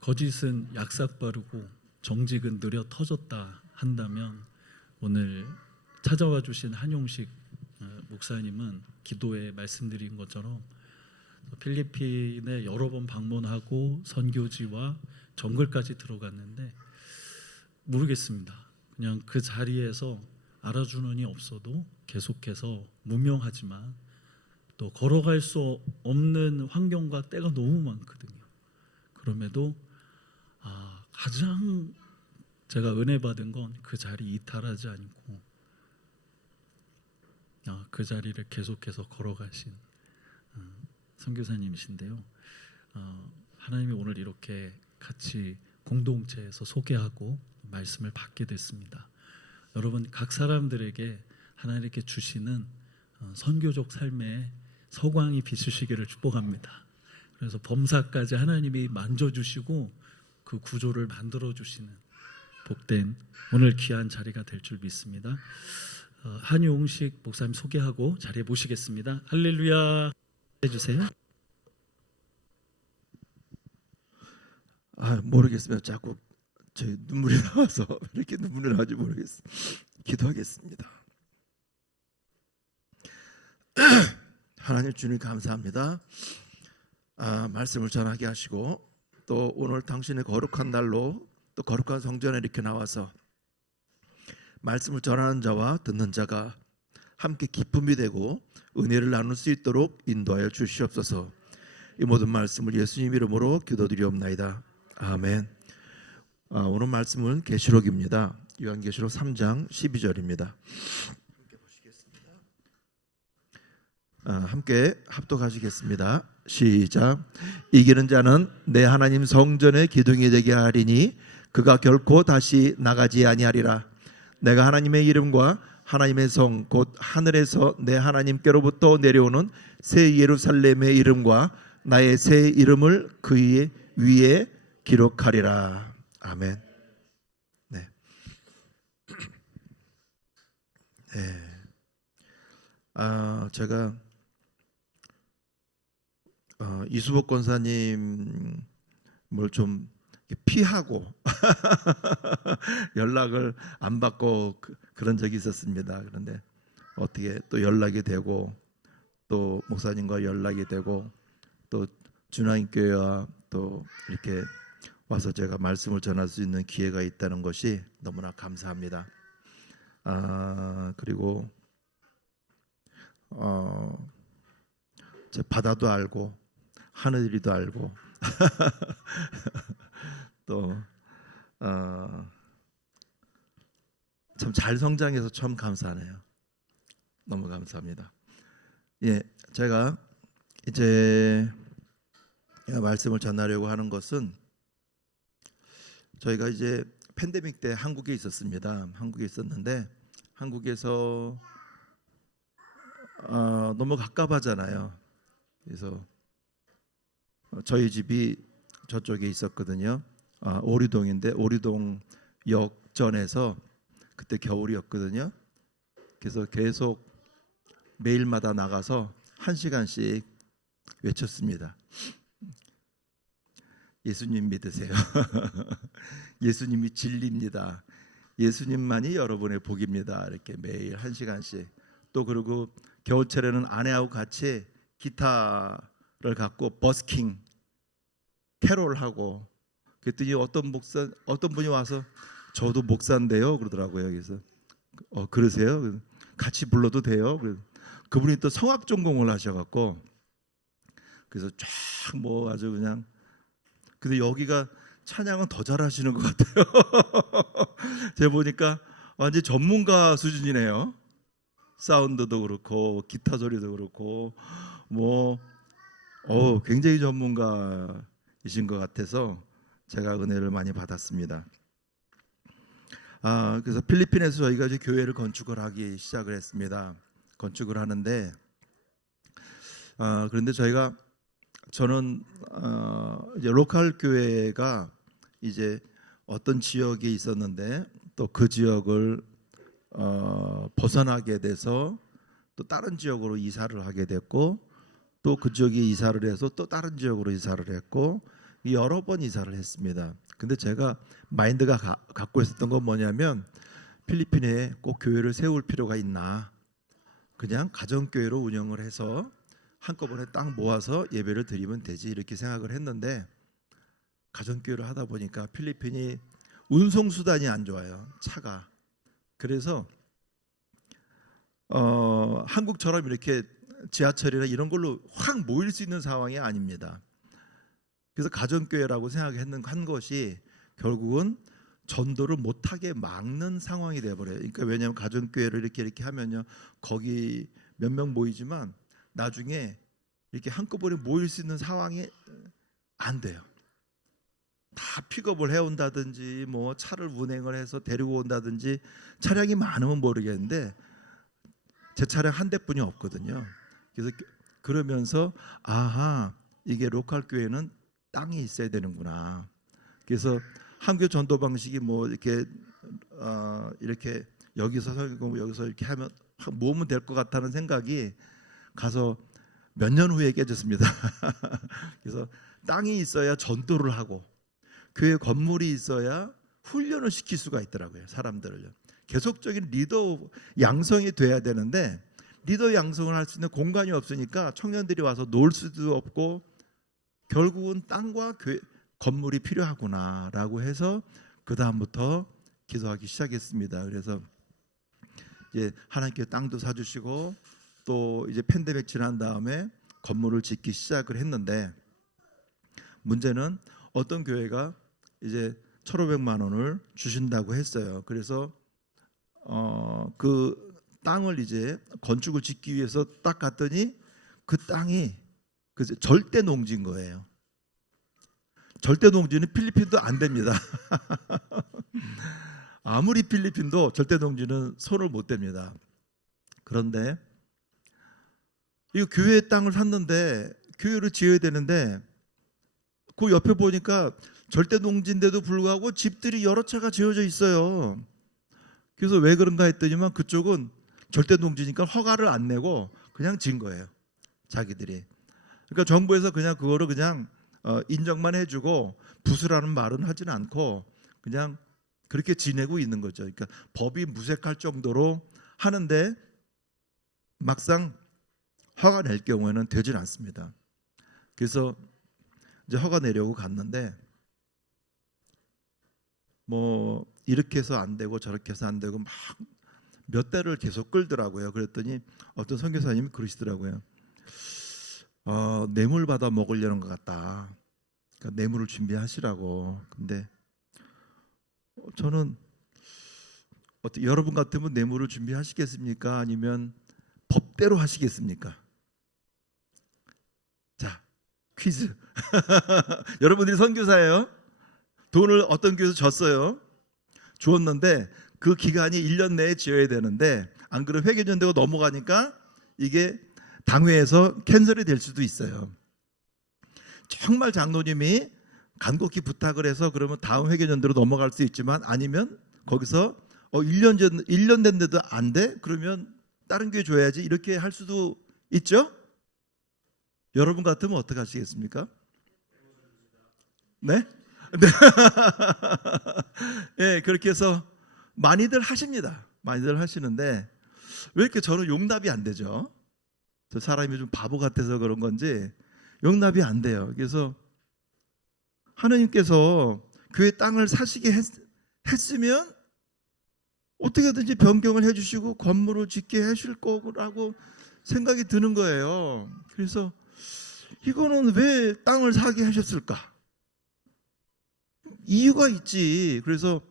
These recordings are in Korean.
거짓은 약삭 빠르고 정직은 느려 터졌다 한다면 오늘 찾아와 주신 한용식 목사님은 기도에 말씀드린 것처럼 필리핀에 여러 번 방문하고 선교지와 정글까지 들어갔는데 모르겠습니다. 그냥 그 자리에서 알아주는 이 없어도 계속해서 무명하지만 또 걸어갈 수 없는 환경과 때가 너무 많거든요. 그럼에도 가장 제가 은혜 받은 건 그 자리 이탈하지 않고 그 자리를 계속해서 걸어가신 선교사님이신데요. 하나님이 오늘 이렇게 같이 공동체에서 소개하고 말씀을 받게 됐습니다. 여러분 각 사람들에게 하나님께 주시는 선교적 삶의 서광이 비추시기를 축복합니다. 그래서 범사까지 하나님이 만져주시고 그 구조를 만들어주시는 복된 오늘 귀한 자리가 될 줄 믿습니다. 한용식 목사님 소개하고 자리에 모시겠습니다. 할렐루야 해주세요. 모르겠습니다. 자꾸 제 눈물이 나와서 이렇게 눈물이 나오지 모르겠어요. 기도하겠습니다. 하나님 주님 감사합니다. 말씀을 전하게 하시고 또 오늘 당신의 거룩한 날로 또 거룩한 성전에 이렇게 나와서 말씀을 전하는 자와 듣는 자가 함께 기쁨이 되고 은혜를 나눌 수 있도록 인도하여 주시옵소서. 이 모든 말씀을 예수님 이름으로 기도드리옵나이다. 아멘. 오늘 말씀은 계시록입니다. 요한계시록 3장 12절입니다. 함께 합독하시겠습니다. 시작. 이기는 자는 내 하나님 성전의 기둥이 되게 하리니 그가 결코 다시 나가지 아니하리라. 내가 하나님의 이름과 하나님의 성 곧 하늘에서 내 하나님께로부터 내려오는 새 예루살렘의 이름과 나의 새 이름을 그 위에 기록하리라. 아멘. 네. 제가 이수복 권사님을 좀 피하고 연락을 안 받고 그런 적이 있었습니다. 그런데 어떻게 또 연락이 되고 또 목사님과 연락이 되고 또 준하인교회와 또 이렇게 와서 제가 말씀을 전할 수 있는 기회가 있다는 것이 너무나 감사합니다. 그리고 제 바다도 알고 하늘이도 알고 또 참 잘 성장해서 참 감사하네요. 너무 감사합니다. 제가 이제 말씀을 전하려고 하는 것은 저희가 이제 팬데믹 때 한국에 있었습니다. 한국에 있었는데 한국에서 너무 갑갑하잖아요. 그래서 저희 집이 저쪽에 있었거든요. 오리동인데 오리동 역전에서 그때 겨울이었거든요. 그래서 계속 매일마다 나가서 1시간씩 외쳤습니다. 예수님 믿으세요. 예수님이 진리입니다. 예수님만이 여러분의 복입니다. 이렇게 매일 1시간씩. 또 그리고 겨울철에는 아내하고 같이 기타를 갖고 버스킹 캐롤하고 그랬더니 어떤 분이 와서 저도 목사인데요 그러더라고요. 그래서 그러세요? 같이 불러도 돼요? 그분이 또 성악 전공을 하셔갖고 그래서 쫙 뭐 아주 그냥 근데 여기가 찬양은 더 잘하시는 것 같아요. 제가 보니까 완전 전문가 수준이네요. 사운드도 그렇고 기타 소리도 그렇고 뭐 굉장히 전문가이신 것 같아서 제가 은혜를 많이 받았습니다. 그래서 필리핀에서 저희가 이제 교회를 건축을 하기 시작을 했습니다. 건축을 하는데 그런데 저는 이제 로컬 교회가 이제 어떤 지역에 있었는데 또 그 지역을 벗어나게 돼서 또 다른 지역으로 이사를 하게 됐고 또 그 지역에 이사를 해서 또 다른 지역으로 이사를 했고 여러 번 이사를 했습니다. 근데 제가 마인드가 갖고 있었던 건 뭐냐면 필리핀에 꼭 교회를 세울 필요가 있나, 그냥 가정교회로 운영을 해서 한꺼번에 딱 모아서 예배를 드리면 되지 이렇게 생각을 했는데, 가정교회를 하다 보니까 필리핀이 운송수단이 안 좋아요. 차가. 그래서 한국처럼 이렇게 지하철이나 이런 걸로 확 모일 수 있는 상황이 아닙니다. 그래서 가정교회라고 한 것이 결국은 전도를 못하게 막는 상황이 돼버려요. 그러니까 왜냐하면 가정교회를 이렇게 하면요, 거기 몇 명 모이지만 나중에 이렇게 한꺼번에 모일 수 있는 상황이 안 돼요. 다 픽업을 해온다든지 뭐 차를 운행을 해서 데리고 온다든지, 차량이 많으면 모르겠는데 제 차량 한 대뿐이 없거든요. 그래서 그러면서 아하, 이게 로컬 교회는 땅이 있어야 되는구나. 그래서 한교 전도 방식이 뭐 이렇게 이렇게 여기서 설교 여기서 이렇게 하면 모으면 될 것 같다는 생각이 가서 몇 년 후에 깨졌습니다. 그래서 땅이 있어야 전도를 하고 교회 건물이 있어야 훈련을 시킬 수가 있더라고요. 사람들을요. 계속적인 리더 양성이 돼야 되는데 리더 양성을 할 수 있는 공간이 없으니까 청년들이 와서 놀 수도 없고, 결국은 땅과 교회 건물이 필요하구나라고 해서 그 다음부터 기도하기 시작했습니다. 그래서 이제 하나님께 땅도 사주시고 또 이제 팬데믹 지난 다음에 건물을 짓기 시작을 했는데, 문제는 어떤 교회가 이제 1,500만 원을 주신다고 했어요. 그래서 그 땅을 이제 건축을 짓기 위해서 딱 갔더니 그 땅이 절대 농지인 거예요. 절대 농지는 필리핀도 안 됩니다. 아무리 필리핀도 절대 농지는 손을 못 댑니다. 그런데 이 교회의 땅을 샀는데 교회를 지어야 되는데 그 옆에 보니까 절대 농지인데도 불구하고 집들이 여러 채가 지어져 있어요. 그래서 왜 그런가 했더니만 그쪽은 절대 농지니까 허가를 안 내고 그냥 진 거예요. 자기들이. 그러니까 정부에서 그냥 그거를 그냥 인정만 해주고 부수라는 말은 하지는 않고 그냥 그렇게 지내고 있는 거죠. 그러니까 법이 무색할 정도로 하는데 막상 허가 낼 경우에는 되질 않습니다. 그래서 이제 허가 내려고 갔는데 뭐 이렇게 해서 안 되고 저렇게 해서 안 되고 막 몇 달을 계속 끌더라고요. 그랬더니 어떤 선교사님이 그러시더라고요. 뇌물 받아 먹으려는 것 같다. 그러니까 뇌물을 준비하시라고. 근데 저는 어떻게 여러분 같으면 뇌물을 준비하시겠습니까? 아니면 법대로 하시겠습니까? 자, 퀴즈. 여러분들이 선교사예요. 돈을 어떤 교회에서 줬어요. 주었는데 그 기간이 1년 내에 지어야 되는데 안 그러면 회계연도가 넘어가니까 이게 당회에서 캔슬이 될 수도 있어요. 정말 장로님이 간곡히 부탁을 해서 그러면 다음 회계연도로 넘어갈 수 있지만, 아니면 거기서 1년 됐는데도 안 돼? 그러면 다른 교회 줘야지, 이렇게 할 수도 있죠. 여러분 같으면 어떻게 하시겠습니까? 네? 네. 네, 그렇게 해서 많이들 하십니다. 많이들 하시는데 왜 이렇게 저는 용납이 안 되죠? 저 사람이 좀 바보 같아서 그런 건지 용납이 안 돼요. 그래서 하나님께서 교회 땅을 사시게 했으면 어떻게든지 변경을 해주시고 건물을 짓게 하실 거라고 생각이 드는 거예요. 그래서 이거는 왜 땅을 사게 하셨을까? 이유가 있지. 그래서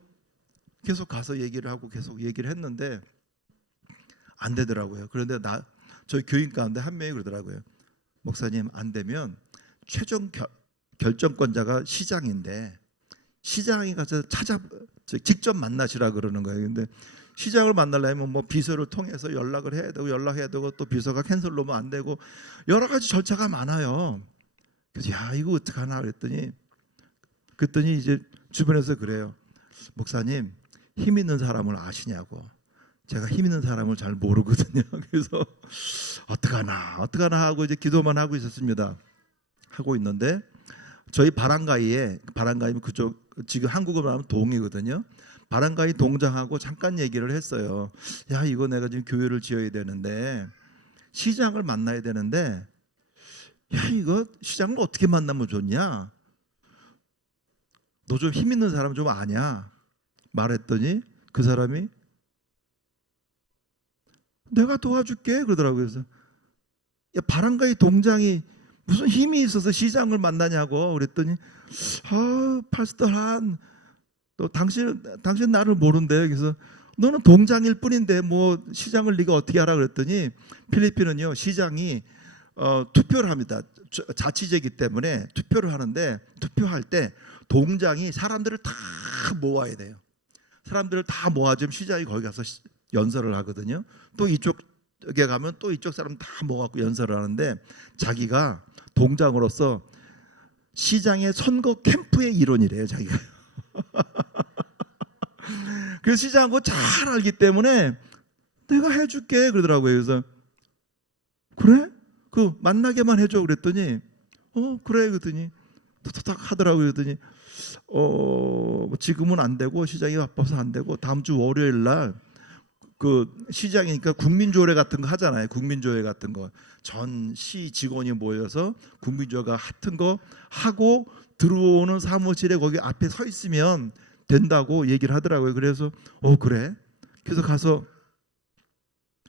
계속 가서 얘기를 하고 계속 얘기를 했는데 안 되더라고요. 그런데 저희 교인 가운데 한 명이 그러더라고요. 목사님, 안 되면 최종 결정권자가 시장인데 시장이 가서 직접 만나시라 그러는 거예요. 근데 시장을 만나려면 뭐 비서를 통해서 연락을 해야 되고 또 비서가 캔슬로면 안 되고 여러 가지 절차가 많아요. 그래서 야, 이거 어떡하나 그랬더니 이제 주변에서 그래요. 목사님, 힘 있는 사람을 아시냐고. 제가 힘 있는 사람을 잘 모르거든요. 그래서 어떡하나 하고 이제 기도만 하고 있었습니다. 하고 있는데 저희 바람가이면 그쪽 지금 한국어로 하면 동이거든요. 바람가이 동장하고 잠깐 얘기를 했어요. 야, 이거 내가 지금 교회를 지어야 되는데 시장을 만나야 되는데, 야, 이거 시장을 어떻게 만나면 좋냐? 너 좀 힘 있는 사람 좀 아냐? 말했더니 그 사람이 내가 도와줄게 그러더라고요. 그래서 야, 바람가이 동장이 무슨 힘이 있어서 시장을 만나냐고 그랬더니, 파스터 한, 또 당신 나를 모른대. 그래서 너는 동장일 뿐인데 뭐 시장을 네가 어떻게 알아? 그랬더니 필리핀은요, 시장이 투표를 합니다. 자치제이기 때문에 투표를 하는데, 투표할 때 동장이 사람들을 다 모아야 돼요. 사람들을 다 모아주면 시장이 거기 가서 연설을 하거든요. 또 이쪽에 가면 또 이쪽 사람 다 모아갖고 연설을 하는데, 자기가 동장으로서 시장의 선거 캠프의 일원이래요, 자기가. 그래서 시장하고 잘 알기 때문에 내가 해줄게 그러더라고요. 그래서 그래? 그 만나게만 해줘 그랬더니 그래 그랬더니 탁탁 하더라고요. 그랬더니 뭐 지금은 안 되고 시장이 바빠서 안 되고 다음 주 월요일 날 그 시장이니까 국민조회 같은 거 하잖아요. 국민조회 같은 거 전 시 직원이 모여서 국민조회 같은 거 하고 들어오는 사무실에 거기 앞에 서 있으면 된다고 얘기를 하더라고요. 그래서 그래.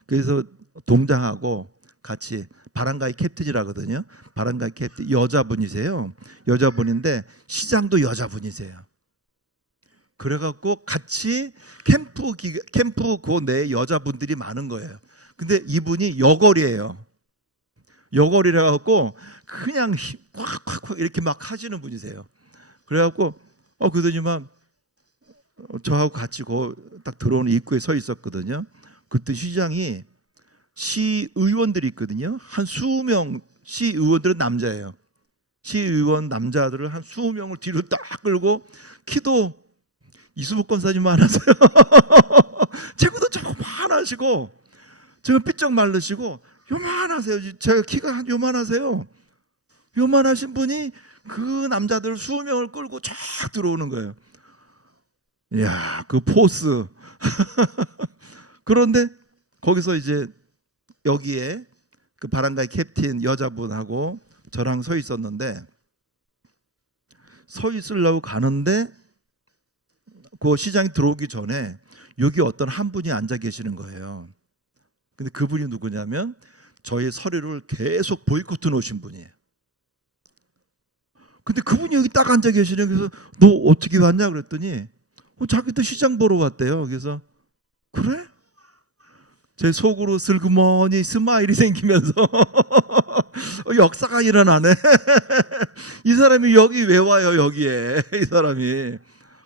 그래서 동장하고 같이, 바람가이 캡틴이라거든요. 바람가이 캡틴 여자분이세요. 여자분인데 시장도 여자분이세요. 그래갖고 같이 캠프 그 내 여자분들이 많은 거예요. 근데 이분이 여걸이에요. 여걸이라 갖고 그냥 꽉꽉꽉 이렇게 막 하시는 분이세요. 그래갖고 그러더니만 저하고 같이 딱 들어오는 입구에 서 있었거든요. 그때 시장이 시의원들이 있거든요. 한 20명, 시의원들은 남자예요. 시의원 남자들을 한 20명을 뒤로 딱 끌고, 키도 이수복 권사님만 하세요. 체구도 조그만하시고, 제가 삐쩍 마르시고 요만하세요. 제가 키가 한 요만하세요. 요만하신 분이 그 남자들 20명을 끌고 쫙 들어오는 거예요. 이야, 그 포스. 그런데 거기서 이제 여기에 그 바람가이 캡틴 여자분하고 저랑 서 있었는데, 서 있으려고 가는데 그 시장이 들어오기 전에 여기 어떤 한 분이 앉아 계시는 거예요. 근데 그분이 누구냐면 저희 서류를 계속 보이콧해 놓으신 분이에요. 근데 그분이 여기 딱 앉아 계시네. 그래서 너 어떻게 왔냐 그랬더니 자기도 시장 보러 왔대요. 그래서 그래? 제 속으로 슬그머니 스마일이 생기면서 역사가 일어나네. 이 사람이 여기 왜 와요 여기에, 이 사람이.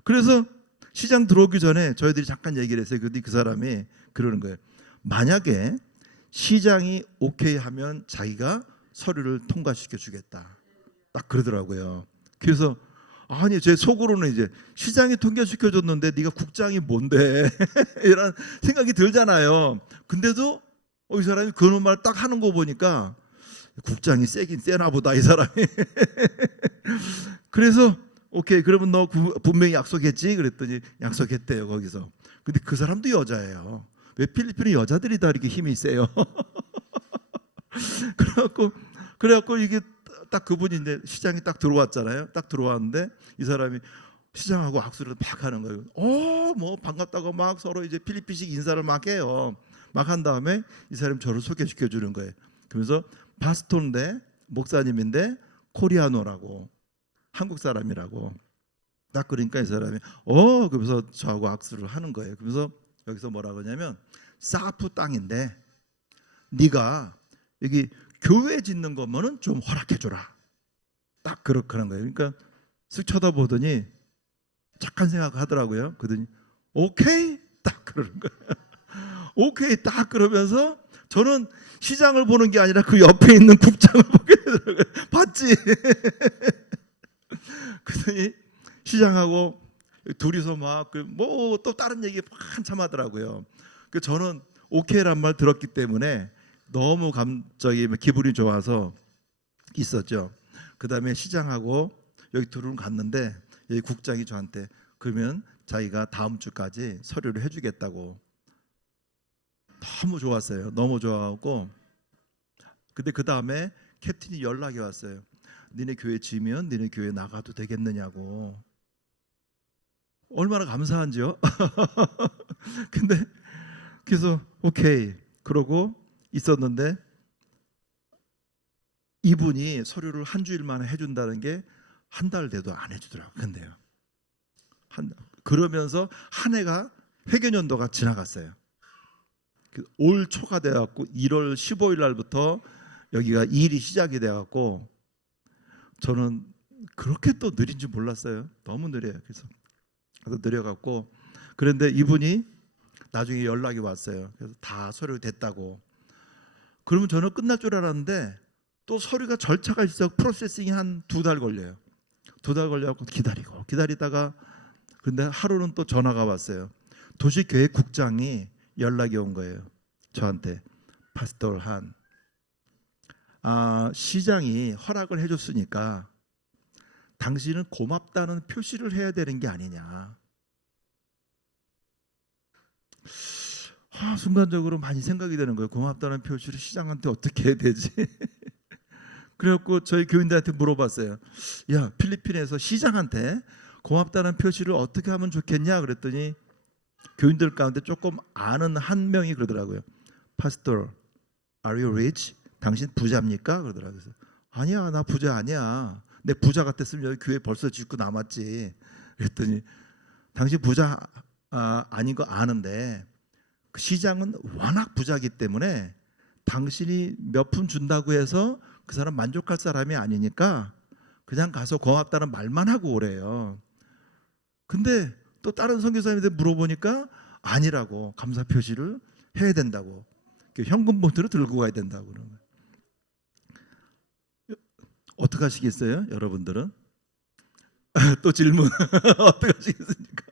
그래서 시장 들어오기 전에 저희들이 잠깐 얘기를 했어요. 근데 그 사람이 그러는 거예요. 만약에 시장이 오케이 하면 자기가 서류를 통과시켜 주겠다, 딱 그러더라고요. 그래서 아니, 제 속으로는 이제 시장이 통과시켜 줬는데 네가 국장이 뭔데 이런 생각이 들잖아요. 근데도 이 사람이 그런 말 딱 하는 거 보니까 국장이 세긴 세나 보다, 이 사람이. 그래서 오케이, 그러면 너 분명히 약속했지? 그랬더니 약속했대요, 거기서. 근데 그 사람도 여자예요. 왜 필리핀의 여자들이 다 이렇게 힘이 세요? 그래갖고 이게 딱 그분이 이제 시장이 딱 들어왔잖아요. 딱 들어왔는데 이 사람이 시장하고 악수를 막 하는 거예요. 뭐 반갑다고 막 서로 이제 필리핀식 인사를 막 해요. 막 한 다음에 이 사람이 저를 소개시켜 주는 거예요. 그러면서 파스토인데, 목사님인데 코리아노라고, 한국 사람이라고. 딱 그러니까 이 사람이 그러면서 저하고 악수를 하는 거예요. 그래서 여기서 뭐라고 하냐면, 사프 땅인데 네가 여기 교회 짓는 거면은 좀 허락해 줘라, 딱 그렇게 하는 거예요. 그러니까 쓱 쳐다보더니 착한 생각 하더라고요. 그러더니 오케이, 딱 그러는 거예요. 오케이, 딱 그러면서 저는 시장을 보는 게 아니라 그 옆에 있는 국장을 보게 되더라고요. 봤지? 그러더니 시장하고 둘이서 막 뭐 또 다른 얘기 한참 하더라고요. 그 저는 오케이란 말 들었기 때문에 너무 갑자기 기분이 좋아서 있었죠. 그 다음에 시장하고 여기 들어온 갔는데 여기 국장이 저한테 그러면 자기가 다음 주까지 서류를 해주겠다고. 너무 좋았어요. 너무 좋아하고. 근데 그 다음에 캡틴이 연락이 왔어요. 니네 교회 지면 니네 교회 나가도 되겠느냐고. 얼마나 감사한지요. 근데 그래서 오케이 그러고 있었는데 이분이 서류를 한 주일 만에 해준다는 게 한 달 돼도 안 해주더라고요. 근데요. 그러면서 한 해가 회계연도가 지나갔어요. 올 초가 돼갖고 1월 15일 날부터 여기가 일이 시작이 돼갖고 저는 그렇게 또 느린 줄 몰랐어요. 너무 느려요. 그래서 느려갖고 그런데 이분이 나중에 연락이 왔어요. 그래서 다 서류 됐다고. 그러면 저는 끝날 줄 알았는데 또 서류가 절차가 있어 프로세싱이 한 2달 걸려요. 2달 걸려갖고 기다리다가 근데 하루는 또 전화가 왔어요. 도시교회 국장이 연락이 온 거예요. 저한테 파스tor 한 시장이 허락을 해줬으니까 당신은 고맙다는 표시를 해야 되는 게 아니냐. 순간적으로 많이 생각이 되는 거예요. 고맙다는 표시를 시장한테 어떻게 해야 되지? 그래갖고 저희 교인들한테 물어봤어요. 야, 필리핀에서 시장한테 고맙다는 표시를 어떻게 하면 좋겠냐 그랬더니 교인들 가운데 조금 아는 한 명이 그러더라고요. Pastor, are you rich? 당신 부자입니까? 그러더라고요. 그래서 아니야, 나 부자 아니야. 내 부자 같았으면 여기 교회 벌써 짓고 남았지. 그랬더니 당신 부자 아닌 거 아는데 그 시장은 워낙 부자기 때문에 당신이 몇 푼 준다고 해서 그 사람 만족할 사람이 아니니까 그냥 가서 고맙다는 말만 하고 오래요. 근데 또 다른 선교사님한테 물어보니까 아니라고. 감사 표시를 해야 된다고. 현금 봉투를 들고 가야 된다고 그러는 거예요. 어떻게 하시겠어요, 여러분들은? 또 질문. 어떻게 하시겠습니까?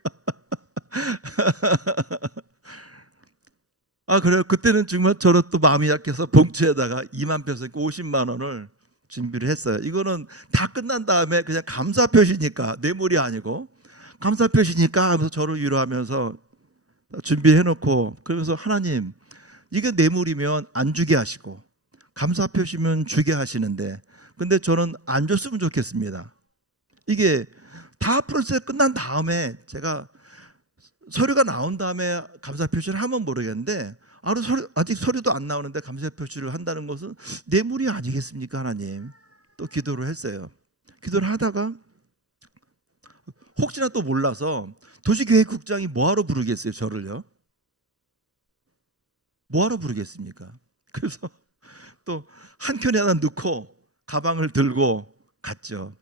그래요. 그때는 정말 저는 또 마음이 약해서 봉투에다가 2만 페소 50만 원을 준비를 했어요. 이거는 다 끝난 다음에 그냥 감사 표시니까 뇌물이 아니고 감사 표시니까 하면서 저를 위로하면서 준비해놓고 그러면서 하나님 이게 뇌물이면 안 주게 하시고 감사 표시면 주게 하시는데 근데 저는 안 줬으면 좋겠습니다. 이게 다 프로세스 끝난 다음에 제가 서류가 나온 다음에 감사 표시를 하면 모르겠는데 아직 서류도 안 나오는데 감사 표시를 한다는 것은 뇌물이 아니겠습니까? 하나님. 또 기도를 했어요. 기도를 하다가 혹시나 또 몰라서 도시교회 국장이 뭐하러 부르겠어요, 저를요? 뭐하러 부르겠습니까? 그래서 또 한 켠에 하나 넣고 가방을 들고 갔죠.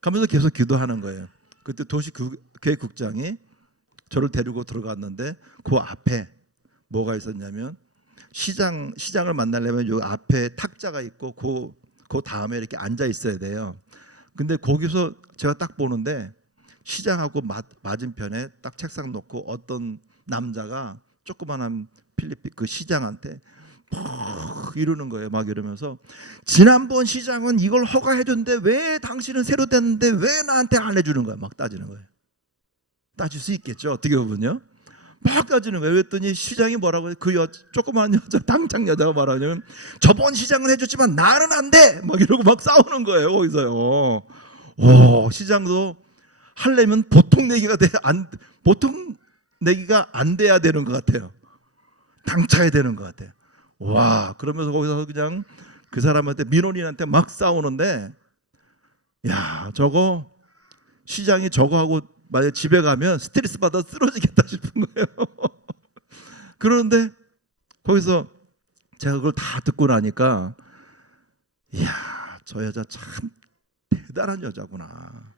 가면서 계속 기도하는 거예요. 그때 도시교회 국장이 저를 데리고 들어갔는데 그 앞에 뭐가 있었냐면 시장을 만나려면 요 앞에 탁자가 있고 그 다음에 이렇게 앉아 있어야 돼요. 근데 거기서 제가 딱 보는데 시장하고 맞은편에 딱 책상 놓고 어떤 남자가 조그만한 필리핀 그 시장한테 막 이러는 거예요. 막 이러면서 지난번 시장은 이걸 허가해 줬는데 왜 당신은 새로 됐는데 왜 나한테 안 해주는 거야? 막 따지는 거예요. 따질 수 있겠죠. 어떻게 보면요. 막 따지는 거예요. 그랬더니 시장이 뭐라고 해요? 조그만 여자 당장 여자가 말하냐면 저번 시장은 해줬지만 나는 안 돼. 막 이러고 막 싸우는 거예요. 거기서요. 시장도 하려면 보통 내기가 안 돼야 되는 것 같아요. 당차야 되는 것 같아요. 와, 그러면서 거기서 그냥 그 사람한테 민원인한테 막 싸우는데 야, 저거 시장이 저거 하고 만약 집에 가면 스트레스 받아 쓰러지겠다 싶은 거예요. 그런데 거기서 제가 그걸 다 듣고 나니까 이야, 저 여자 참 대단한 여자구나.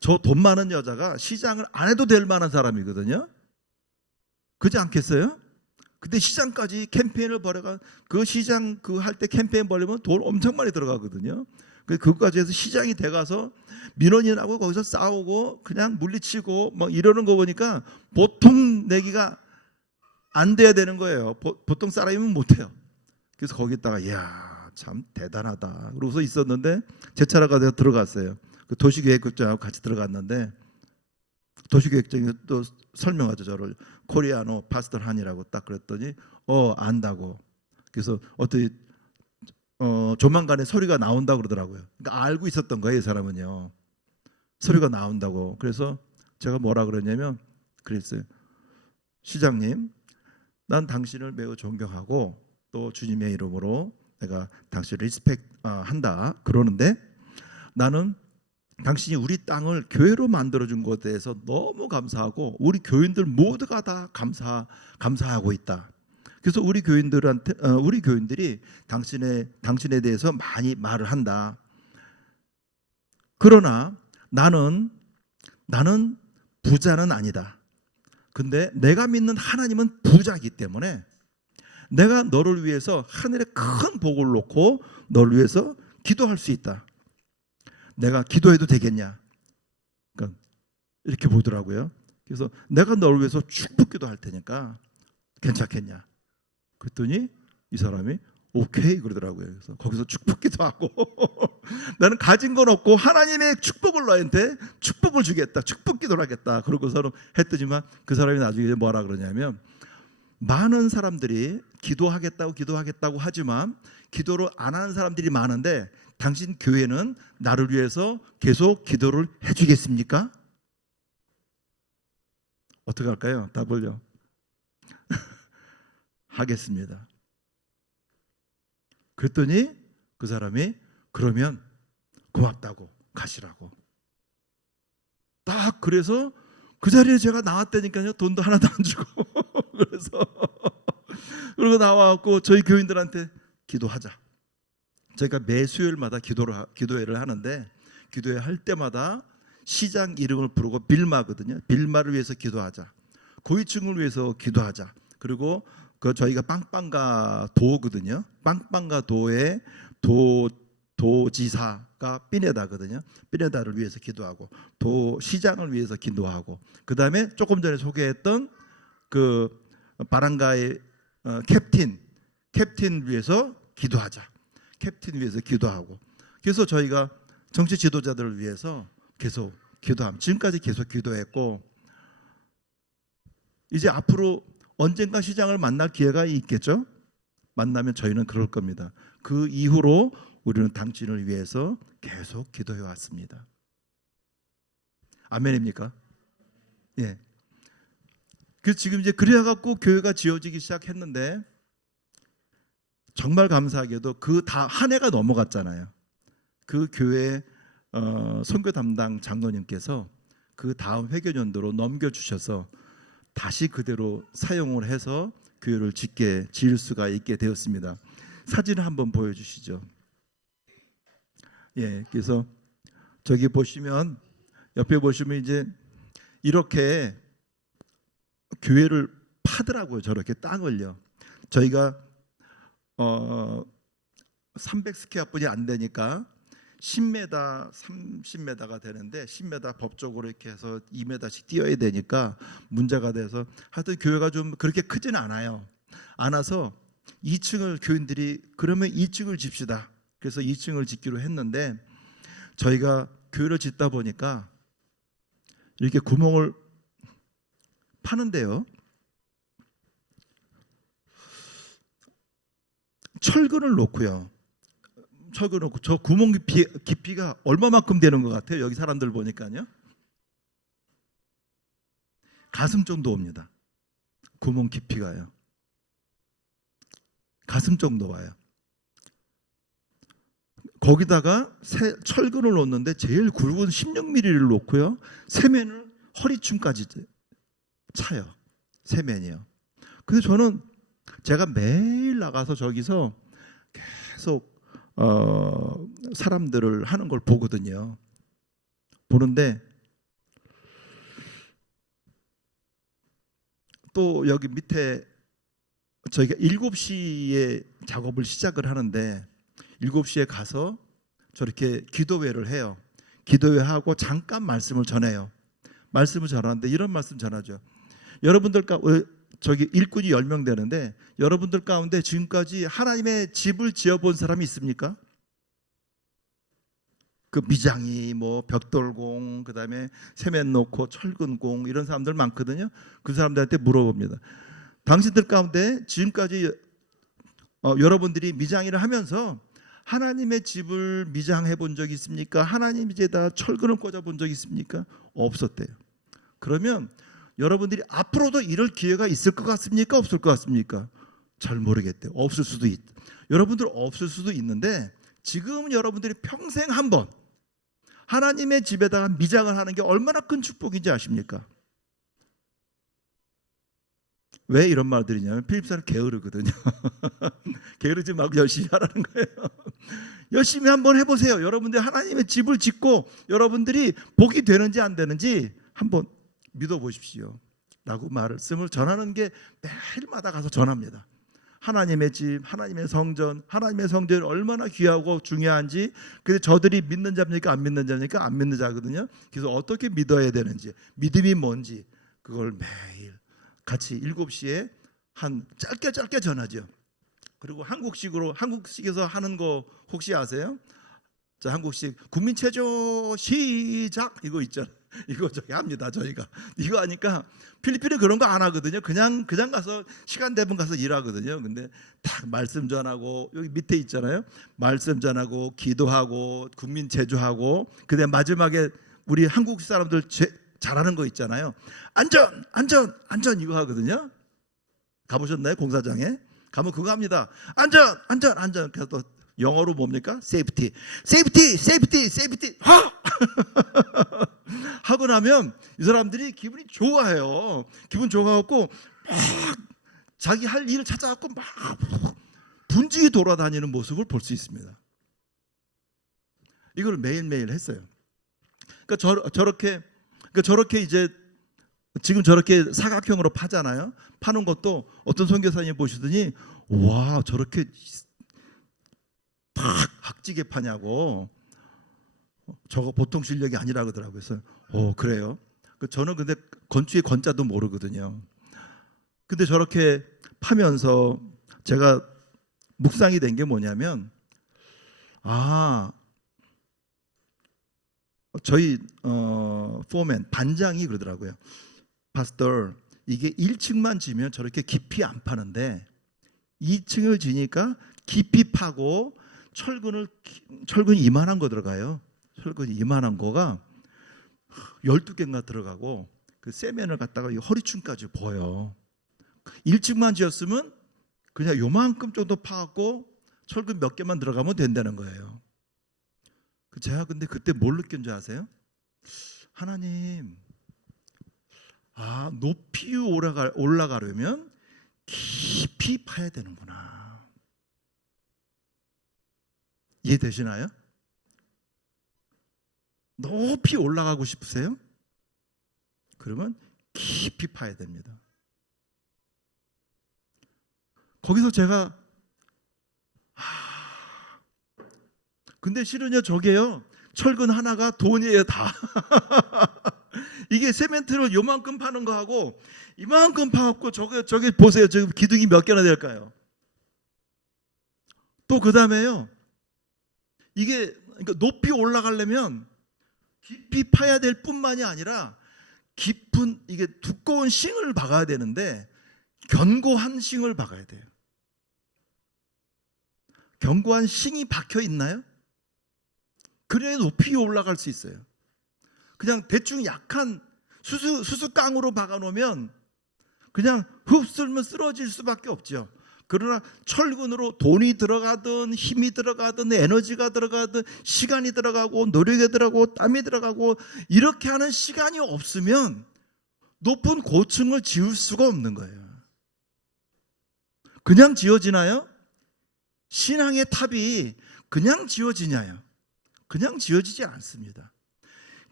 저 돈 많은 여자가 시장을 안 해도 될 만한 사람이거든요. 그렇지 않겠어요? 근데 시장까지 캠페인을 벌여가 그 시장 그 할 때 캠페인 벌리면 돈 엄청 많이 들어가거든요. 그것까지 해서 시장이 돼가서 민원인하고 거기서 싸우고 그냥 물리치고 막 이러는 거 보니까 보통 내기가 안 돼야 되는 거예요. 보통 사람이면 못해요. 그래서 거기다가 이야 참 대단하다. 그러고서 있었는데 제 차례가 돼서 들어갔어요. 그 도시계획국장하고 같이 들어갔는데 도시계획장이 또 설명하죠. 저를 코리아노 파스터 한이라고 딱 그랬더니 안다고. 그래서 어떻게 조만간에 소리가 나온다고 그러더라고요. 그러니까 알고 있었던 거예요, 이 사람은요. 소리가 나온다고. 그래서 제가 뭐라 그랬냐면 그랬어요. 시장님, 난 당신을 매우 존경하고 또 주님의 이름으로 내가 당신을 리스펙 한다 그러는데 나는 당신이 우리 땅을 교회로 만들어준 것에 대해서 너무 감사하고 우리 교인들 모두가 다 감사하고 있다. 그래서 우리 교인들이 당신에 대해서 많이 말을 한다. 그러나 나는 부자는 아니다. 근데 내가 믿는 하나님은 부자이기 때문에 내가 너를 위해서 하늘에 큰 복을 놓고 너를 위해서 기도할 수 있다. 내가 기도해도 되겠냐? 그러니까 이렇게 보더라고요. 그래서 내가 너를 위해서 축복 기도할 테니까 괜찮겠냐? 그랬더니 이 사람이 오케이 그러더라고요. 그래서 거기서 축복 기도하고 나는 가진 건 없고 하나님의 축복을 너한테 축복을 주겠다. 축복 기도를 하겠다. 그러고서는 했더니만 그 사람이 나중에 뭐라 그러냐면 많은 사람들이 기도하겠다고 하지만 기도를 안 하는 사람들이 많은데 당신 교회는 나를 위해서 계속 기도를 해주겠습니까? 어떻게 할까요? 답을요. 하겠습니다. 그랬더니 그 사람이 그러면 고맙다고 가시라고. 딱 그래서 그 자리에 제가 나왔다니까요. 돈도 하나도 안 주고 그래서 그리고 나와갖고 저희 교인들한테 기도하자. 저희가 매 수요일마다 기도회를 하는데 기도회 할 때마다 시장 이름을 부르고 빌마거든요. 빌마를 위해서 기도하자. 고위층을 위해서 기도하자. 그리고 저희가 빵빵가 도거든요. 빵빵가 도의 도지사가 삐네다거든요. 삐네다를 위해서 기도하고 도 시장을 위해서 기도하고 그 다음에 조금 전에 소개했던 그 바랑가의 캡틴 위해서 기도하자. 캡틴 위해서 기도하고 그래서 저희가 정치 지도자들을 위해서 계속 기도함. 지금까지 계속 기도했고 이제 앞으로 언젠가 시장을 만날 기회가 있겠죠. 만나면 저희는 그럴 겁니다. 그 이후로 우리는 당신을 위해서 계속 기도해 왔습니다. 아멘입니까? 예. 그래서 지금 이제 그래야 갖고 교회가 지어지기 시작했는데 정말 감사하게도 그 다 한 해가 넘어갔잖아요. 그 교회 선교 담당 장로님께서 그 다음 회계연도로 넘겨주셔서 다시 그대로 사용을 해서 교회를 지을 수가 있게 되었습니다. 사진을 한번 보여주시죠. 예, 그래서 저기 보시면 옆에 보시면 이제 이렇게 교회를 파더라고요. 저렇게 땅을요. 저희가 300스퀘어뿐이 안 되니까 10m, 30m가 되는데 10m 법적으로 이렇게 해서 2m씩 뛰어야 되니까 문제가 돼서 하여튼 교회가 좀 그렇게 크지는 않아요. 않아서 2층을 교인들이 그러면 2층을 집시다. 그래서 2층을 짓기로 했는데 저희가 교회를 짓다 보니까 이렇게 구멍을 파는데요. 철근을 놓고요. 저 구멍 깊이가 얼마만큼 되는 것 같아요? 여기 사람들 보니까요. 가슴 정도 옵니다. 구멍 깊이가요. 가슴 정도 와요. 거기다가 철근을 놓는데 제일 굵은 16mm를 놓고요. 세면을 허리춤까지 차요. 세면이요. 그래서 저는 제가 매일 나가서 저기서 계속 사람들을 하는 걸 보거든요. 보는데 또 여기 밑에 저희가 7시에 작업을 시작을 하는데 7시에 가서 저렇게 기도회를 해요. 기도회하고 잠깐 말씀을 전해요. 말씀을 전하는데 이런 말씀 전하죠. 여러분들 저기 일꾼이 10명 되는데 여러분들 가운데 지금까지 하나님의 집을 지어본 사람이 있습니까? 그 미장이 뭐 벽돌공, 그다음에 세면 놓고 철근공 이런 사람들 많거든요. 그 사람들한테 물어봅니다. 당신들 가운데 지금까지 여러분들이 미장일을 하면서 하나님의 집을 미장해 본 적이 있습니까? 하나님 집에다 철근을 꽂아 본 적이 있습니까? 없었대요. 그러면 여러분들이 앞으로도 이럴 기회가 있을 것 같습니까? 없을 것 같습니까? 잘 모르겠대요. 없을 수도 여러분들 없을 수도 있는데 지금 여러분들이 평생 한번 하나님의 집에다가 미장을 하는 게 얼마나 큰 축복인지 아십니까? 왜 이런 말 드리냐면 필립사는 게으르거든요. 게으르지 말고 열심히 하라는 거예요. 열심히 한번 해보세요. 여러분들 하나님의 집을 짓고 여러분들이 복이 되는지 안 되는지 한번 믿어보십시오 라고 말씀을 전하는 게 매일마다 가서 전합니다. 하나님의 집, 하나님의 성전이 얼마나 귀하고 중요한지. 근데 저들이 믿는 자입니까 안 믿는 자입니까? 안 믿는 자거든요. 그래서 어떻게 믿어야 되는지, 믿음이 뭔지 그걸 매일 같이 7시에 한 짧게 전하죠. 그리고 한국식에서 하는 거 혹시 아세요? 자, 한국식 국민체조 시작 이거 있잖아요. 이거 저기 합니다. 저희가 이거 하니까 필리핀은 그런 거 안 하거든요. 그냥 가서 시간 되면 가서 일하거든요. 근데 딱 말씀 전하고 여기 밑에 있잖아요. 말씀 전하고 기도하고 국민 제주하고 그다음 마지막에 우리 한국 사람들 잘하는 거 있잖아요. 안전 이거 하거든요. 가보셨나요? 공사장에 가면 그거 합니다. 안전. 그래서 또 영어로 뭡니까? 세이프티. 하고 나면 이 사람들이 기분이 좋아해요. 기분 좋아갖고 막 자기 할 일을 찾아갖고 막 분주히 돌아다니는 모습을 볼 수 있습니다. 이걸 매일매일 했어요. 그러니까 저렇게 이제 지금 저렇게 사각형으로 파잖아요. 파는 것도 어떤 선교사님이 보시더니 와 저렇게 탁 학지게 파냐고. 저거 보통 실력이 아니라 그러더라고요. 그래서 그래요. 저는 근데 건축의 건자도 모르거든요. 근데 저렇게 파면서 제가 묵상이 된 게 뭐냐면 저희 포맨 반장이 그러더라고요. 파스터 이게 1층만 지면 저렇게 깊이 안 파는데 2층을 지니까 깊이 파고 철근이 이만한 거 들어가요. 철근이 이만한 거가 12개인가 들어가고 그 세면을 갖다가 허리춤까지 보여. 1층만 지었으면 그냥 요만큼 정도 파갖고 철근 몇 개만 들어가면 된다는 거예요. 제가 근데 그때 뭘 느낀 줄 아세요? 하나님, 높이 올라가려면 깊이 파야 되는구나. 이해되시나요? 높이 올라가고 싶으세요? 그러면 깊이 파야 됩니다. 거기서 제가 근데 실은요 저게요 철근 하나가 돈이에요 다. 이게 세멘트를 요만큼 파는 거하고 이만큼 파갖고 저게 보세요. 지금 기둥이 몇 개나 될까요? 또 그 다음에요 이게 그러니까 높이 올라가려면 깊이 파야 될 뿐만이 아니라 깊은 이게 두꺼운 싱을 박아야 되는데 견고한 싱을 박아야 돼요. 견고한 싱이 박혀 있나요? 그래야 높이 올라갈 수 있어요. 그냥 대충 약한 수수깡으로 박아놓으면 그냥 흡수면 쓰러질 수밖에 없죠. 그러나 철근으로 돈이 들어가든 힘이 들어가든 에너지가 들어가든 시간이 들어가고 노력이 들어가고 땀이 들어가고 이렇게 하는 시간이 없으면 높은 고층을 지을 수가 없는 거예요. 그냥 지어지나요? 신앙의 탑이 그냥 지어지냐요? 그냥 지어지지 않습니다.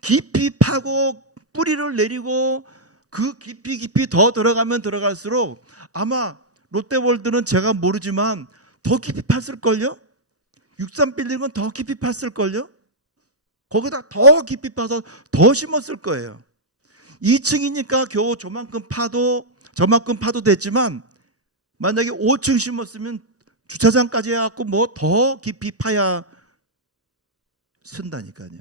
깊이 파고 뿌리를 내리고 그 깊이 더 들어가면 들어갈수록 아마 롯데월드는 제가 모르지만 더 깊이 팠을걸요? 63빌딩은 더 깊이 팠을걸요? 거기다 더 깊이 파서 더 심었을 거예요. 2층이니까 겨우 저만큼 파도 됐지만 만약에 5층 심었으면 주차장까지 해갖고 뭐 더 깊이 파야 쓴다니까요.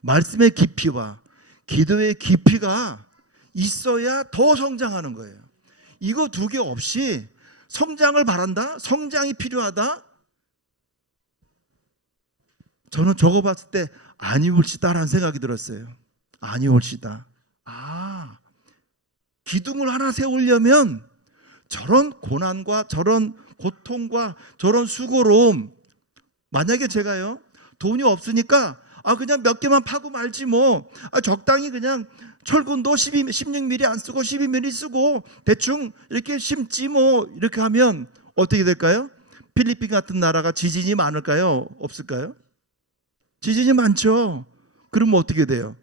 말씀의 깊이와 기도의 깊이가 있어야 더 성장하는 거예요. 이거 두 개 없이 성장을 바란다? 성장이 필요하다? 저는 저거 봤을 때 아니올시다라는 생각이 들었어요. 아니올시다. 기둥을 하나 세우려면 저런 고난과 저런 고통과 저런 수고로움, 만약에 제가요 돈이 없으니까 그냥 몇 개만 파고 말지 뭐 적당히 그냥 철근도 16mm 안 쓰고 12mm 쓰고 대충 이렇게 심지 뭐 이렇게 하면 어떻게 될까요? 필리핀 같은 나라가 지진이 많을까요? 없을까요? 지진이 많죠. 그러면 어떻게 돼요?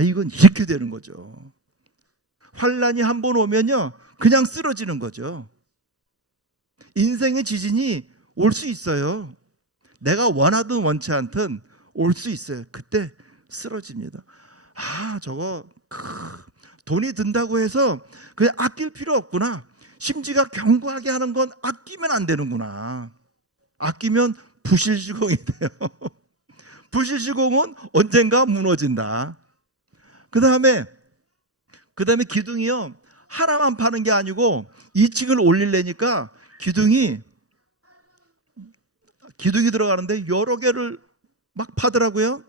이건 이렇게 되는 거죠. 환란이 한 번 오면요 그냥 쓰러지는 거죠. 인생의 지진이 올 수 있어요. 내가 원하든 원치 않든 올 수 있어요. 그때 쓰러집니다. 저거 돈이 든다고 해서 그냥 아낄 필요 없구나. 심지가 견고하게 하는 건 아끼면 안 되는구나. 아끼면 부실시공이 돼요. 부실시공은 언젠가 무너진다. 그 다음에 기둥이요 하나만 파는 게 아니고 2층을 올리려니까 기둥이 들어가는데 여러 개를 막 파더라고요.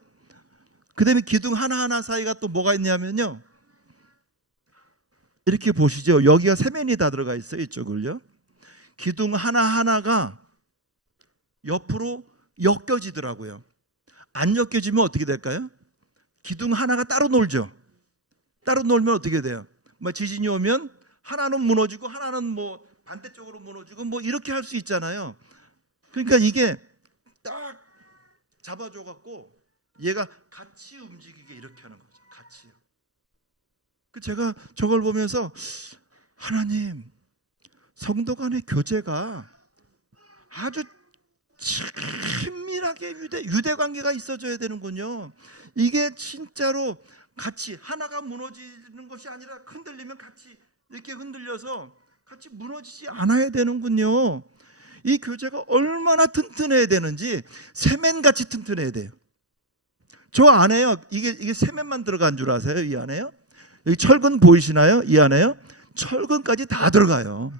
그 다음에 기둥 하나하나 사이가 또 뭐가 있냐면요, 이렇게 보시죠. 여기가 세면이 다 들어가 있어요. 이쪽을요. 기둥 하나하나가 옆으로 엮여지더라고요. 안 엮여지면 어떻게 될까요? 기둥 하나가 따로 놀죠. 따로 놀면 어떻게 돼요? 지진이 오면 하나는 무너지고 하나는 뭐 반대쪽으로 무너지고 뭐 이렇게 할 수 있잖아요. 그러니까 이게 딱 잡아줘 갖고 얘가 같이 움직이게 이렇게 하는 거죠. 같이요. 제가 저걸 보면서 하나님, 성도 간의 교제가 아주 친밀하게 유대 관계가 있어져야 되는군요. 이게 진짜로 같이 하나가 무너지는 것이 아니라 흔들리면 같이 이렇게 흔들려서 같이 무너지지 않아야 되는군요. 이 교제가 얼마나 튼튼해야 되는지 세면같이 튼튼해야 돼요. 저 안에요. 이게 세면만 들어간 줄 아세요? 이 안에요? 여기 철근 보이시나요? 이 안에요? 철근까지 다 들어가요.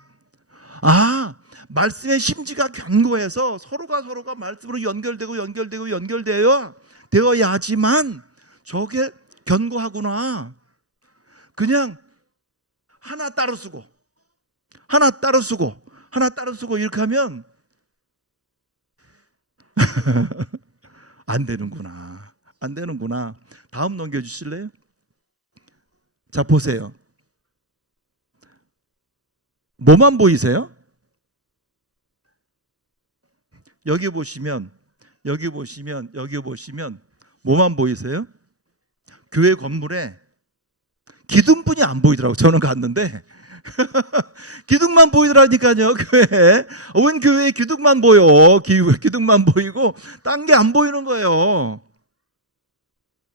말씀의 심지가 견고해서 서로가 말씀으로 되어야지만 저게 견고하구나. 그냥 하나 따로 쓰고 이렇게 하면 안 되는구나. 다음 넘겨주실래요? 자, 보세요. 뭐만 보이세요? 여기 보시면 뭐만 보이세요? 교회 건물에 기둥뿐이 안 보이더라고요. 저는 갔는데 기둥만 보이더라니까요. 온 교회에 기둥만 보여. 기둥만 보이고 딴 게 안 보이는 거예요.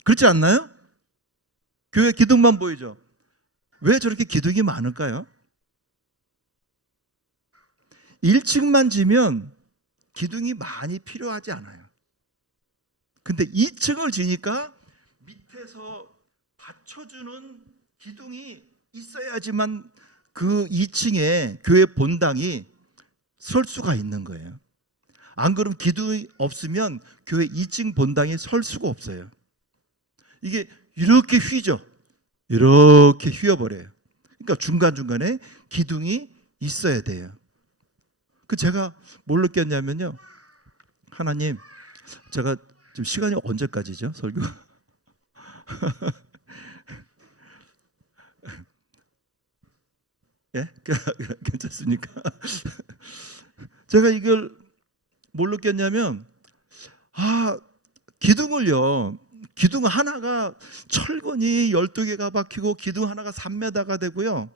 그렇지 않나요? 교회 기둥만 보이죠. 왜 저렇게 기둥이 많을까요? 1층만 지면 기둥이 많이 필요하지 않아요. 근데 2층을 지니까 밑에서 받쳐주는 기둥이 있어야지만 그 2층에 교회 본당이 설 수가 있는 거예요. 안 그러면 기둥이 없으면 교회 2층 본당이 설 수가 없어요. 이게 이렇게 휘죠. 이렇게 휘어버려요. 그러니까 중간중간에 기둥이 있어야 돼요. 제가 뭘 느꼈냐면요, 하나님, 제가 지금 시간이 언제까지죠? 설교? 예? 괜찮습니까? 제가 이걸 뭘 느꼈냐면, 기둥 하나가 철근이 12개가 박히고 기둥 하나가 3m가 되고요.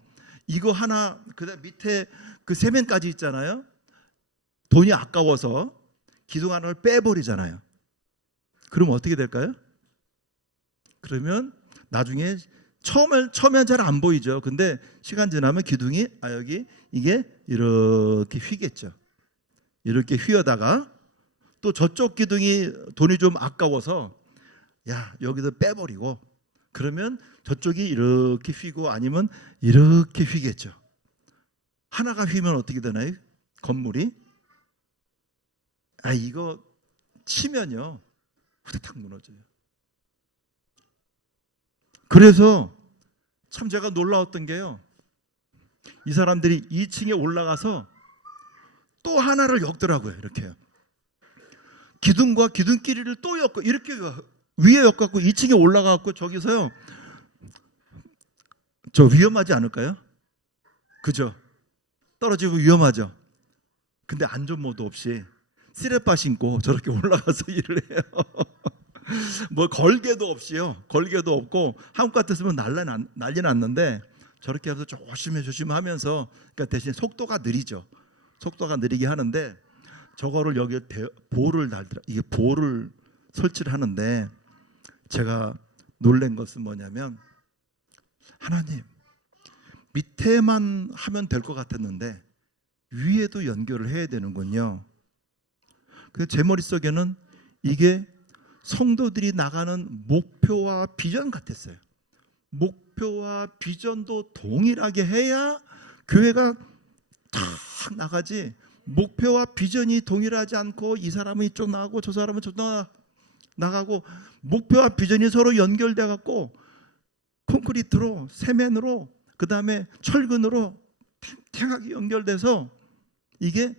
이거 하나, 그다음 밑에 그 세면까지 있잖아요. 돈이 아까워서 기둥 하나를 빼버리잖아요. 그러면 어떻게 될까요? 그러면 나중에 처음엔 잘 안 보이죠. 근데 시간 지나면 기둥이 여기 이게 이렇게 휘겠죠. 이렇게 휘어다가 또 저쪽 기둥이 돈이 좀 아까워서 야 여기서 빼버리고 그러면 저쪽이 이렇게 휘고 아니면 이렇게 휘겠죠. 하나가 휘면 어떻게 되나요? 건물이 이거 치면요 후다닥 무너져요. 그래서 참 제가 놀라웠던 게요, 이 사람들이 2층에 올라가서 또 하나를 엮더라고요. 이렇게요. 기둥과 기둥끼리를 또 엮고 이렇게 위에 엮고 2층에 올라가고 저기서요. 저 위험하지 않을까요? 그죠? 떨어지고 위험하죠. 근데 안전모도 없이 쓰레빠 신고 저렇게 올라가서 일을 해요. 뭐 걸개도 없이요. 걸개도 없고 한국 같았으면 난리 났는데 저렇게 해서 조심하면서 그러니까 대신 속도가 느리죠. 속도가 느리게 하는데 저거를 여기에 보를 달더라. 이게 보를 설치를 하는데 제가 놀란 것은 뭐냐면 하나님 밑에만 하면 될 것 같았는데 위에도 연결을 해야 되는군요. 그래서 제 머릿속에는 이게 성도들이 나가는 목표와 비전 같았어요. 목표와 비전도 동일하게 해야 교회가 탁 나가지, 목표와 비전이 동일하지 않고 이 사람은 이쪽 나가고 저 사람은 저쪽 나가고 목표와 비전이 서로 연결돼 갖고 콘크리트로 세면으로 그 다음에 철근으로 탱탱하게 연결돼서 이게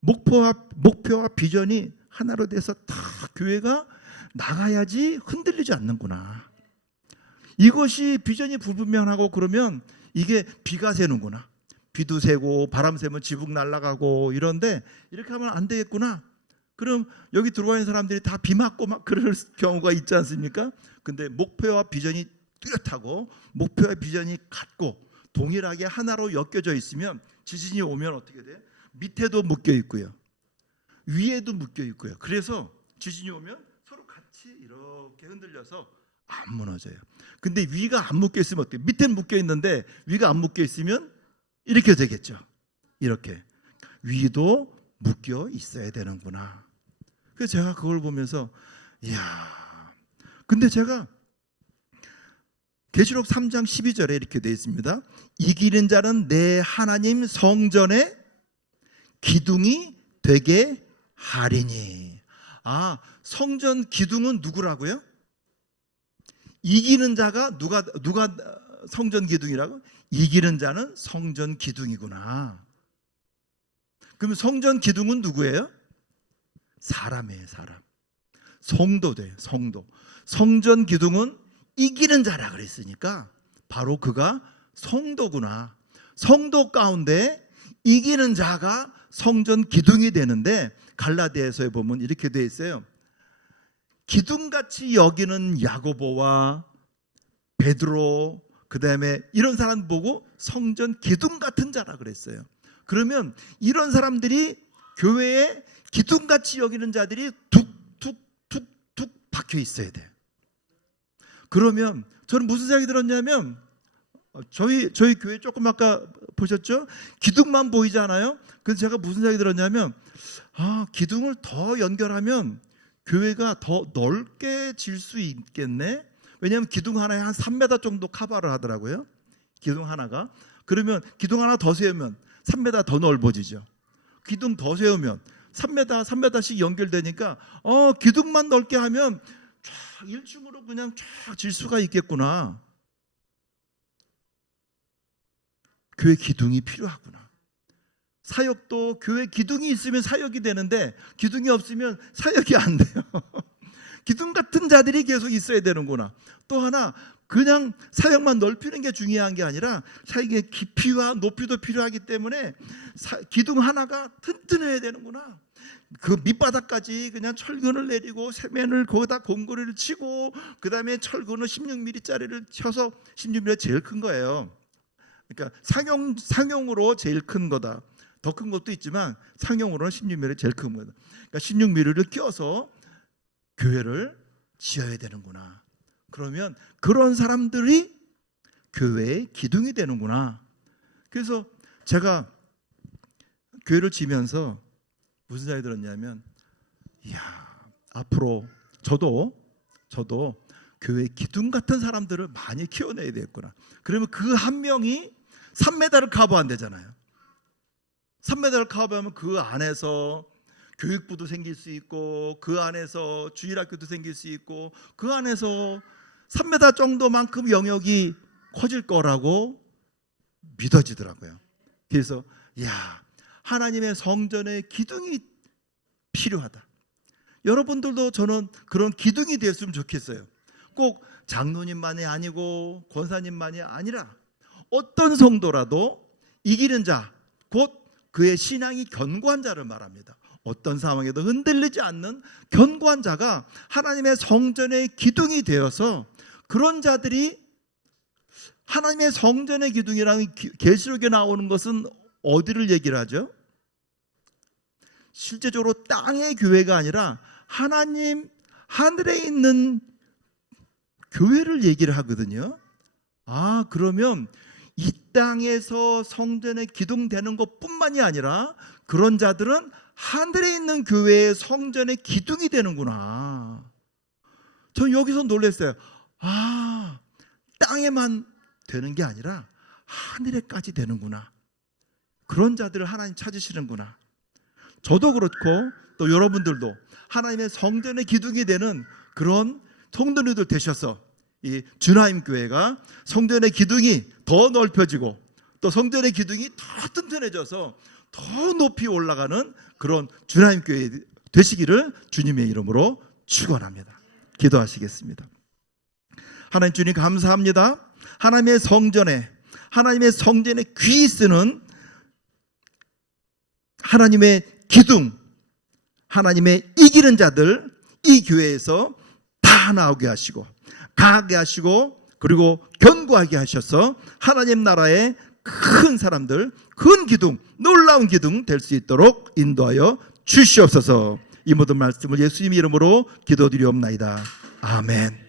목표와 비전이 하나로 돼서 다 교회가 나가야지 흔들리지 않는구나. 이것이 비전이 불분명하고 그러면 이게 비가 새는구나. 비도 새고 바람 새면 지붕 날아가고 이런데 이렇게 하면 안 되겠구나. 그럼 여기 들어와 있는 사람들이 다 비 맞고 막 그럴 경우가 있지 않습니까? 근데 목표와 비전이 뚜렷하고 목표와 비전이 같고 동일하게 하나로 엮여져 있으면 지진이 오면 어떻게 돼? 밑에도 묶여 있고요. 위에도 묶여 있고요. 그래서 지진이 오면 서로 같이 이렇게 흔들려서 안 무너져요. 근데 위가 안 묶여 있으면 어때요? 밑에는 묶여 있는데 위가 안 묶여 있으면 이렇게 되겠죠. 이렇게 위도 묶여 있어야 되는구나. 그래서 제가 그걸 보면서 이야. 근데 제가 계시록 3장 12절에 이렇게 되어 있습니다. 이기는 자는 내 하나님 성전의 기둥이 되게 하리니. 성전 기둥은 누구라고요? 이기는 자가 누가 성전 기둥이라고? 이기는 자는 성전 기둥이구나. 그럼 성전 기둥은 누구예요? 사람이에요. 사람. 성도돼요. 성도. 성전 기둥은 이기는 자라 그랬으니까 바로 그가 성도구나. 성도 가운데 이기는 자가 성전 기둥이 되는데 갈라디아서에 보면 이렇게 되어 있어요. 기둥같이 여기는 야고보와 베드로 그다음에 이런 사람 보고 성전 기둥 같은 자라 그랬어요. 그러면 이런 사람들이 교회에 기둥같이 여기는 자들이 툭툭툭툭 박혀 있어야 돼요. 그러면 저는 무슨 생각이 들었냐면 저희 교회 조금 아까 보셨죠? 기둥만 보이잖아요. 그래서 제가 무슨 생각이 들었냐면 기둥을 더 연결하면 교회가 더 넓게 질 수 있겠네. 왜냐하면 기둥 하나에 한 3m 정도 커버를 하더라고요. 기둥 하나가. 그러면 기둥 하나 더 세우면 3m 더 넓어지죠. 기둥 더 세우면 3m씩 연결되니까 기둥만 넓게 하면 쫙 1층으로 그냥 쫙 질 수가 있겠구나. 교회 기둥이 필요하구나. 사역도 교회 기둥이 있으면 사역이 되는데 기둥이 없으면 사역이 안 돼요. 기둥 같은 자들이 계속 있어야 되는구나. 또 하나 그냥 사역만 넓히는 게 중요한 게 아니라 사역의 깊이와 높이도 필요하기 때문에 기둥 하나가 튼튼해야 되는구나. 그 밑바닥까지 그냥 철근을 내리고 세면을 거기다 공구리를 치고 그 다음에 철근을 16mm짜리를 쳐서 16mm 제일 큰 거예요. 그러니까 상용으로 제일 큰 거다. 더 큰 것도 있지만 상용으로는 16mm 제일 큰 거다. 그러니까 16mm를 껴서 교회를 지어야 되는구나. 그러면 그런 사람들이 교회의 기둥이 되는구나. 그래서 제가 교회를 지면서 무슨 생각이 들었냐면 이야, 앞으로 저도 교회 기둥 같은 사람들을 많이 키워내야 되겠구나. 그러면 그 한 명이 3m를 커버한 되잖아요. 3m를 커버하면 그 안에서 교육부도 생길 수 있고, 그 안에서 주일학교도 생길 수 있고, 그 안에서 3m 정도만큼 영역이 커질 거라고 믿어지더라고요. 그래서 하나님의 성전의 기둥이 필요하다. 여러분들도 저는 그런 기둥이 되었으면 좋겠어요. 꼭 장로님만이 아니고 권사님만이 아니라 어떤 성도라도 이기는 자, 곧 그의 신앙이 견고한 자를 말합니다. 어떤 상황에도 흔들리지 않는 견고한 자가 하나님의 성전의 기둥이 되어서, 그런 자들이 하나님의 성전의 기둥이라는 계시록에 나오는 것은 어디를 얘기를 하죠? 실제적으로 땅의 교회가 아니라 하나님 하늘에 있는 교회를 얘기를 하거든요. 그러면 이 땅에서 성전의 기둥 되는 것뿐만이 아니라 그런 자들은 하늘에 있는 교회의 성전의 기둥이 되는구나. 전 여기서 놀랐어요. 땅에만 되는 게 아니라 하늘에까지 되는구나. 그런 자들을 하나님 찾으시는구나. 저도 그렇고 또 여러분들도 하나님의 성전의 기둥이 되는 그런 성도님들 되셔서 이 주나임 교회가 성전의 기둥이 더 넓혀지고 또 성전의 기둥이 더 튼튼해져서 더 높이 올라가는 그런 주나임 교회 되시기를 주님의 이름으로 축원합니다. 기도하시겠습니다. 하나님 주님 감사합니다. 하나님의 성전에 귀 쓰는 하나님의 기둥, 하나님의 이기는 자들 이 교회에서 다 나오게 하시고 강하게 하시고 그리고 견고하게 하셔서 하나님 나라의 큰 사람들, 큰 기둥, 놀라운 기둥 될 수 있도록 인도하여 주시옵소서. 이 모든 말씀을 예수님 이름으로 기도드리옵나이다. 아멘.